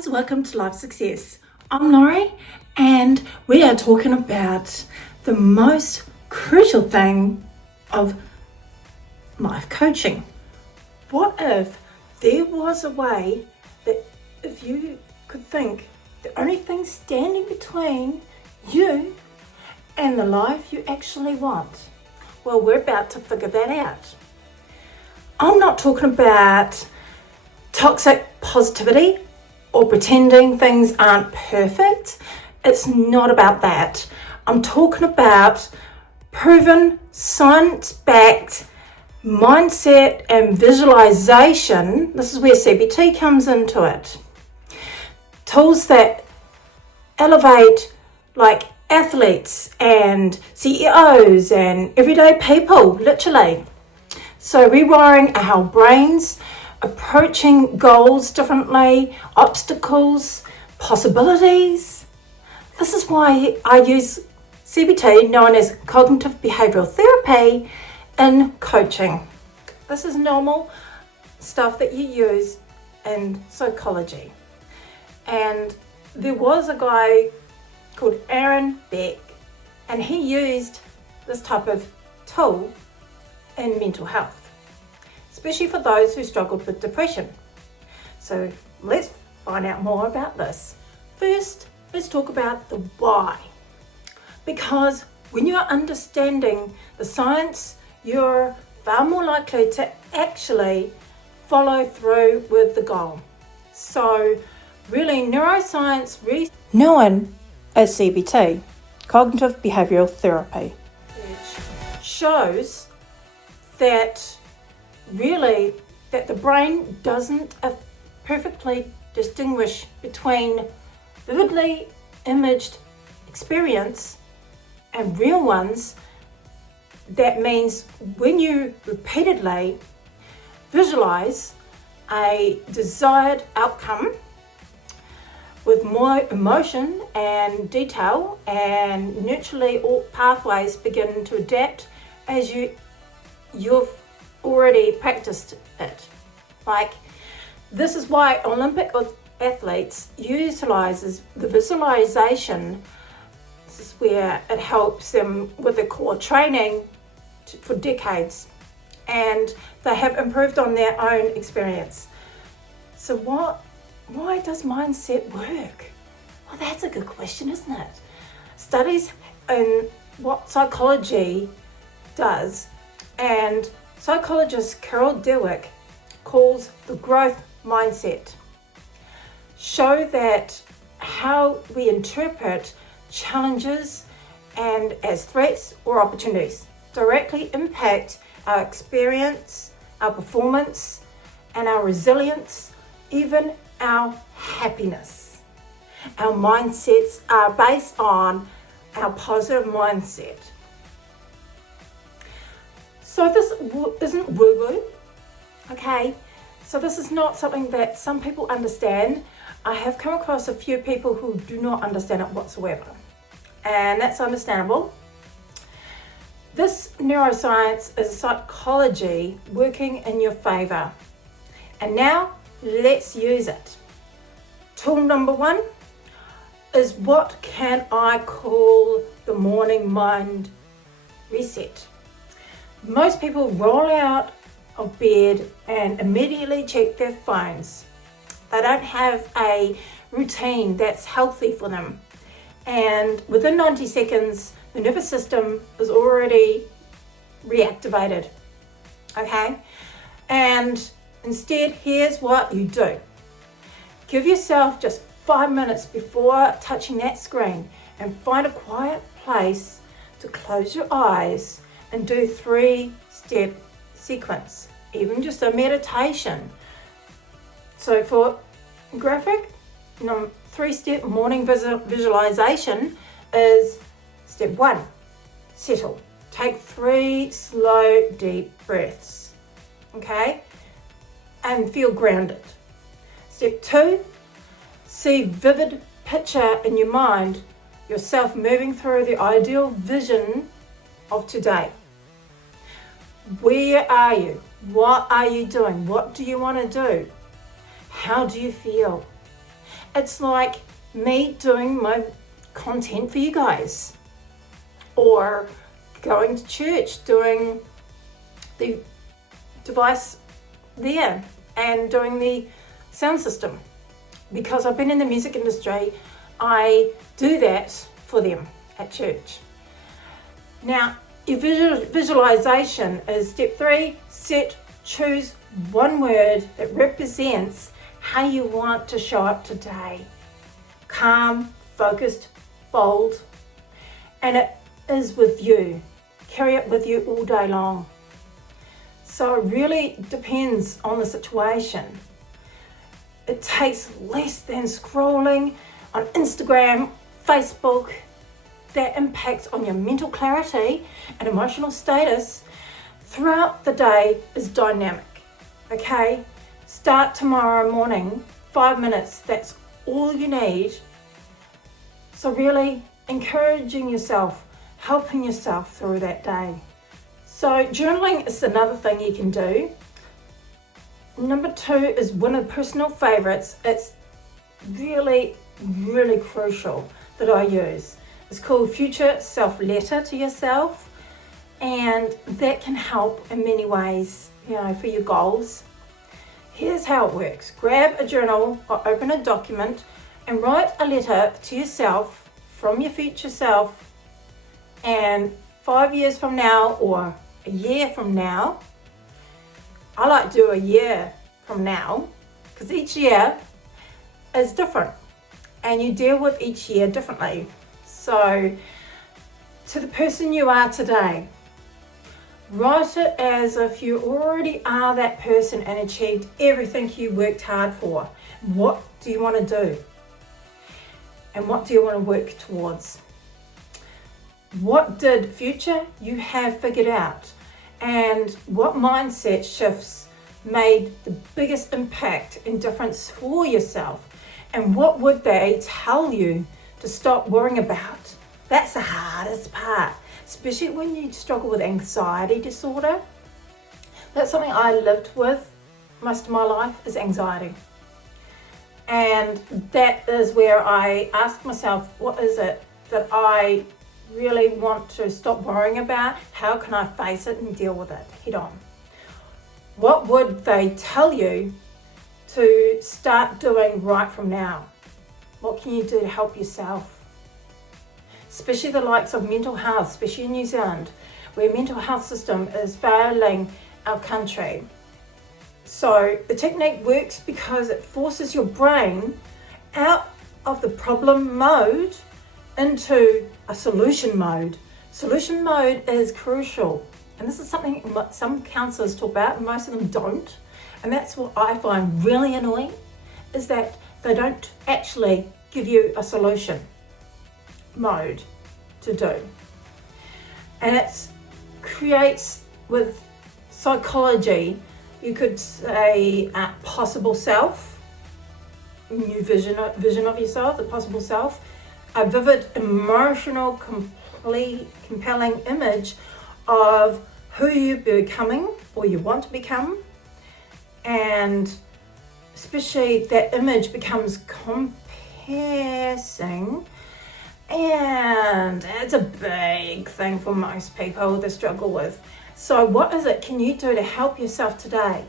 guys, welcome to Life Success. I'm Laurie and we are talking about the most crucial thing of life coaching. What if there was a way that if you could think the only thing standing between you and the life you actually want? Well, we're about to figure that out. I'm not talking about toxic positivity or pretending things aren't perfect. It's not about that. I'm talking about proven, science-backed mindset and visualization. This is where CBT comes into it. Tools that elevate like athletes and CEOs and everyday people, literally. So rewiring our brains, approaching goals differently, obstacles, possibilities. This is why I use CBT, known as cognitive behavioral therapy, in coaching. This is normal stuff that you use in psychology. And there was a guy called Aaron Beck, and he used this type of tool in mental health, especially for those who struggled with depression. So let's find out more about this. First, let's talk about the why. Because when you're understanding the science, you're far more likely to actually follow through with the goal. So really, neuroscience, known as CBT, cognitive behavioral therapy, shows that really that the brain doesn't perfectly distinguish between vividly imaged experience and real ones. That means when you repeatedly visualize a desired outcome with more emotion and detail, and naturally all pathways begin to adapt as you've already practiced it. Like, this is why Olympic athletes utilizes the visualization. This is where it helps them with their core training for decades, and they have improved on their own experience. So why does mindset work? Well, that's a good question, isn't it? Studies in what psychology does, and psychologist Carol Dweck calls the growth mindset, show that how we interpret challenges and as threats or opportunities directly impact our experience, our performance, and our resilience, even our happiness. Our mindsets are based on our positive mindset. So this isn't woo-woo, okay? So this is not something that some people understand. I have come across a few people who do not understand it whatsoever, and that's understandable. This neuroscience is psychology working in your favor. And now let's use it. Tool number 1 is what can I call the morning mind reset. Most people roll out of bed and immediately check their phones. They don't have a routine that's healthy for them. And within 90 seconds, the nervous system is already reactivated, okay? And instead, here's what you do. Give yourself just 5 minutes before touching that screen and find a quiet place to close your eyes and do 3-step sequence, even just a meditation. So for graphic, 3-step morning visualization is step 1, settle. Take 3 slow, deep breaths, okay? And feel grounded. Step 2, see vivid picture in your mind, yourself moving through the ideal vision of today. Where are you? What are you doing? What do you want to do? How do you feel? It's like me doing my content for you guys, or going to church, doing the device there and doing the sound system. Because I've been in the music industry, I do that for them at church. Now, your visualization is step 3. Choose one word that represents how you want to show up today. Calm, focused, bold, and it is with you. Carry it with you all day long. So it really depends on the situation. It takes less than scrolling on Instagram, Facebook. That impacts on your mental clarity and emotional status throughout the day is dynamic. Okay? Start tomorrow morning, 5 minutes, that's all you need. So really encouraging yourself, helping yourself through that day. So journaling is another thing you can do. Number 2 is one of the personal favorites. It's really, really crucial that I use. It's called Future Self Letter to Yourself, and that can help in many ways, for your goals. Here's how it works. Grab a journal or open a document and write a letter to yourself from your future self, and 5 years from now or a year from now. I like to do a year from now because each year is different and you deal with each year differently. So, to the person you are today, write it as if you already are that person and achieved everything you worked hard for. What do you want to do? And what do you want to work towards? What did future you have figured out? And what mindset shifts made the biggest impact and difference for yourself? And what would they tell you to stop worrying about? That's the hardest part, especially when you struggle with anxiety disorder. That's something I lived with most of my life, is anxiety. And that is where I asked myself, what is it that I really want to stop worrying about? How can I face it and deal with it head on? What would they tell you to start doing right from now? What can you do to help yourself? Especially the likes of mental health, especially in New Zealand, where mental health system is failing our country. So the technique works because it forces your brain out of the problem mode into a solution mode. Solution mode is crucial. And this is something some counsellors talk about, and most of them don't. And that's what I find really annoying, is that they don't actually give you a solution mode to do. And it creates, with psychology, you could say possible self, new vision of yourself, the possible self, a vivid, emotional, compelling image of who you're becoming or you want to become. And especially that image becomes compassing, and it's a big thing for most people to struggle with. So what is it can you do to help yourself today?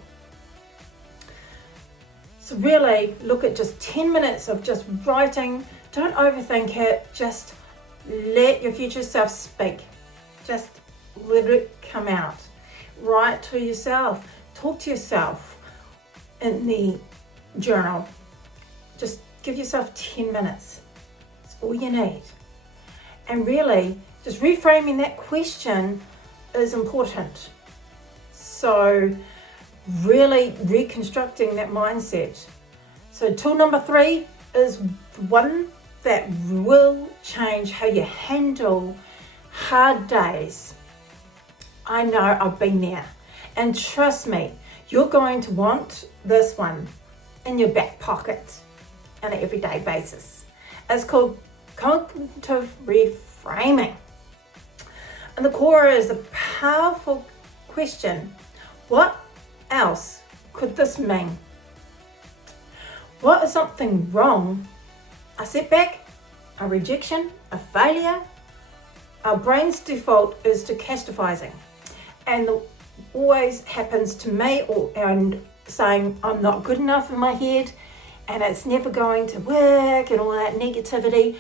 So really look at just 10 minutes of just writing. Don't overthink it. Just let your future self speak. Just let it come out. Write to yourself. Talk to yourself in the journal. Just give yourself 10 minutes. That's all you need. And really, just reframing that question is important. So really reconstructing that mindset. So tool number 3 is one that will change how you handle hard days. I know, I've been there. And trust me, you're going to want this one in your back pocket on an everyday basis. It's called cognitive reframing. And the core is a powerful question. What else could this mean? What is something wrong? A setback, a rejection, a failure? Our brain's default is to catastrophizing, and always happens to me, and saying I'm not good enough in my head and it's never going to work and all that negativity.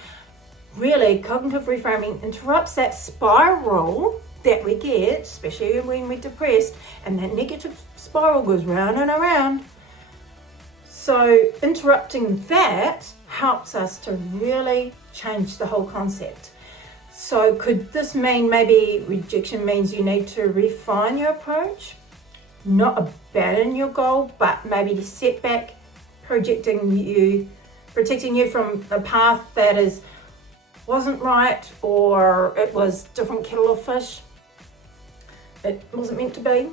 Really, cognitive reframing interrupts that spiral that we get, especially when we're depressed, and that negative spiral goes round and around. So interrupting that helps us to really change the whole concept. So could this mean maybe rejection means you need to refine your approach? Not abandon your goal, but maybe the setback, protecting you from a path that wasn't right, or it was different kettle of fish. It wasn't meant to be.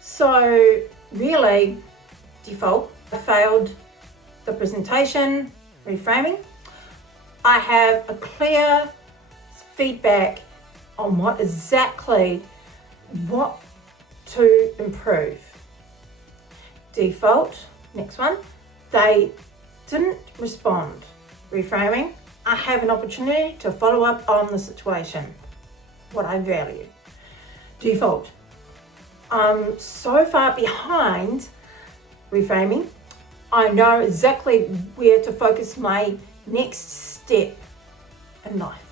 So really, default, I failed the presentation, reframing. I have a clear feedback on what to improve. Default, next one, they didn't respond. Reframing, I have an opportunity to follow up on the situation, what I value. Default, I'm so far behind. Reframing, I know exactly where to focus my next step in life.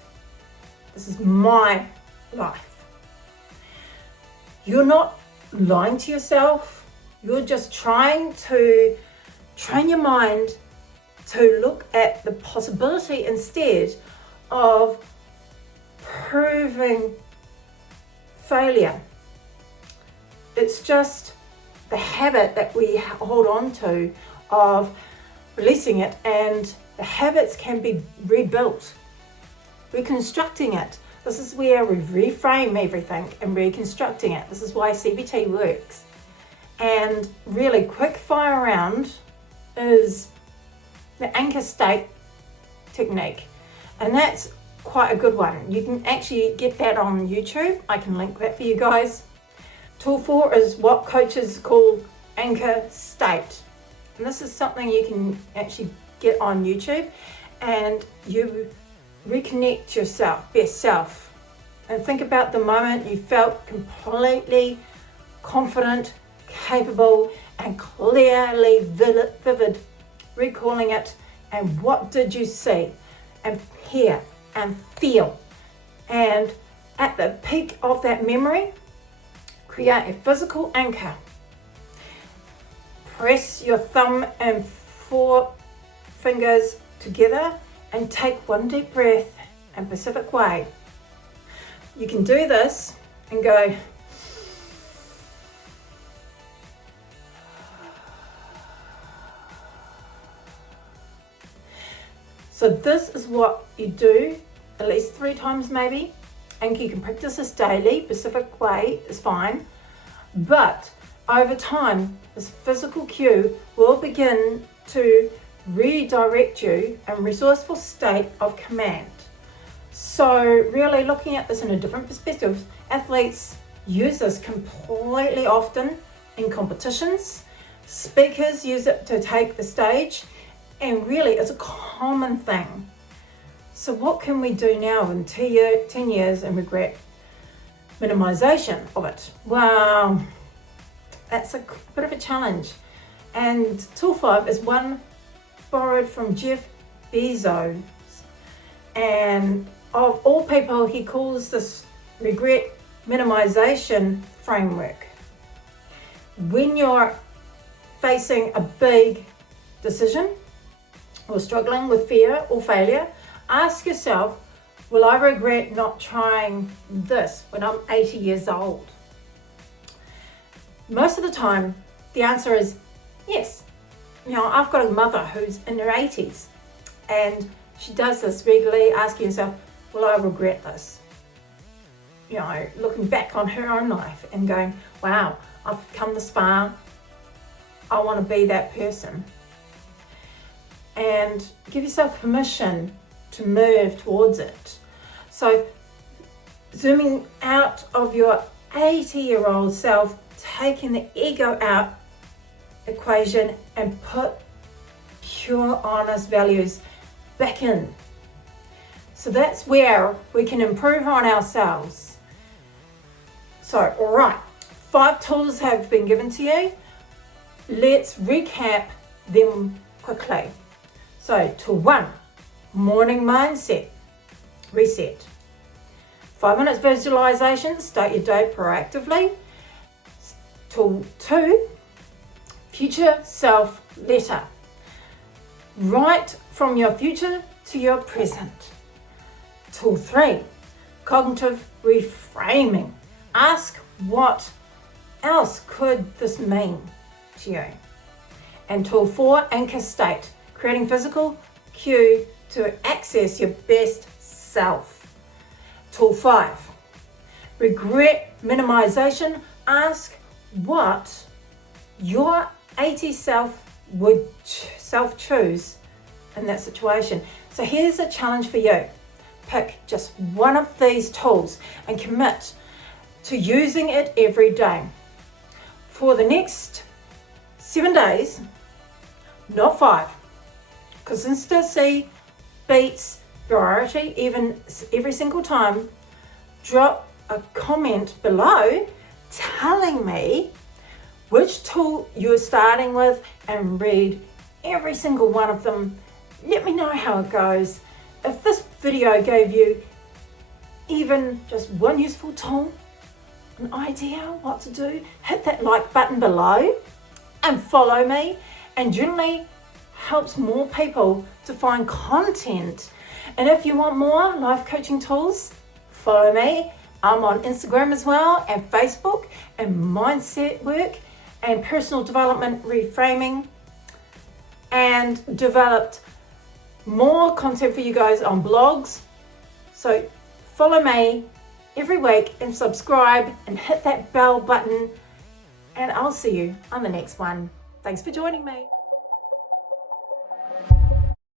This is my life. You're not lying to yourself. You're just trying to train your mind to look at the possibility instead of proving failure. It's just the habit that we hold on to of releasing it, and the habits can be rebuilt. Reconstructing it. This is where we reframe everything and reconstructing it. This is why CBT works. And really, quick fire round is the anchor state technique. And that's quite a good one. You can actually get that on YouTube. I can link that for you guys. Tool 4 is what coaches call anchor state. And this is something you can actually get on YouTube, and you reconnect yourself, best self, and think about the moment you felt completely confident, capable, and clearly vivid, recalling it, and what did you see and hear and feel. And at the peak of that memory, create a physical anchor. Press your thumb and 4 fingers together and take one deep breath in Pacific way. You can do this and go, so this is what you do at least 3 times maybe, and you can practice this daily. Pacific way is fine, but over time this physical cue will begin to redirect you in a resourceful state of command. So really looking at this in a different perspective, athletes use this completely often in competitions. Speakers use it to take the stage, and really it's a common thing. So what can we do now in 10 years and regret minimization of it? Well, that's a bit of a challenge. And tool 5 is one borrowed from Jeff Bezos. And of all people, he calls this regret minimization framework. When you're facing a big decision or struggling with fear or failure, ask yourself, will I regret not trying this when I'm 80 years old? Most of the time, the answer is yes. You know, I've got a mother who's in her 80s, and she does this regularly, asking herself, will I regret this? You know, looking back on her own life and going, wow, I've come this far. I want to be that person. And give yourself permission to move towards it. So zooming out of your 80-year-old self, taking the ego out equation and put pure, honest values back in. So that's where we can improve on ourselves. So, all right, 5 tools have been given to you. Let's recap them quickly. So, tool 1, morning mindset reset. 5 minutes visualization, start your day proactively. Tool 2, future self letter. Write from your future to your present. Tool 3, cognitive reframing. Ask what else could this mean to you? And tool 4, anchor state. Creating physical cue to access your best self. Tool 5, regret minimization. Ask what your 80 self would self-choose in that situation. So here's a challenge for you. Pick just one of these tools and commit to using it every day. For the next 7 days, not 5. Consistency beats variety every single time. Drop a comment below telling me which tool you're starting with and read every single one of them. Let me know how it goes. If this video gave you even just one useful tool, an idea what to do, hit that like button below and follow me, and generally helps more people to find content. And if you want more life coaching tools, follow me. I'm on Instagram as well, and Facebook, and mindset work and personal development reframing, and developed more content for you guys on blogs. So follow me every week and subscribe and hit that bell button, and I'll see you on the next one. Thanks for joining me.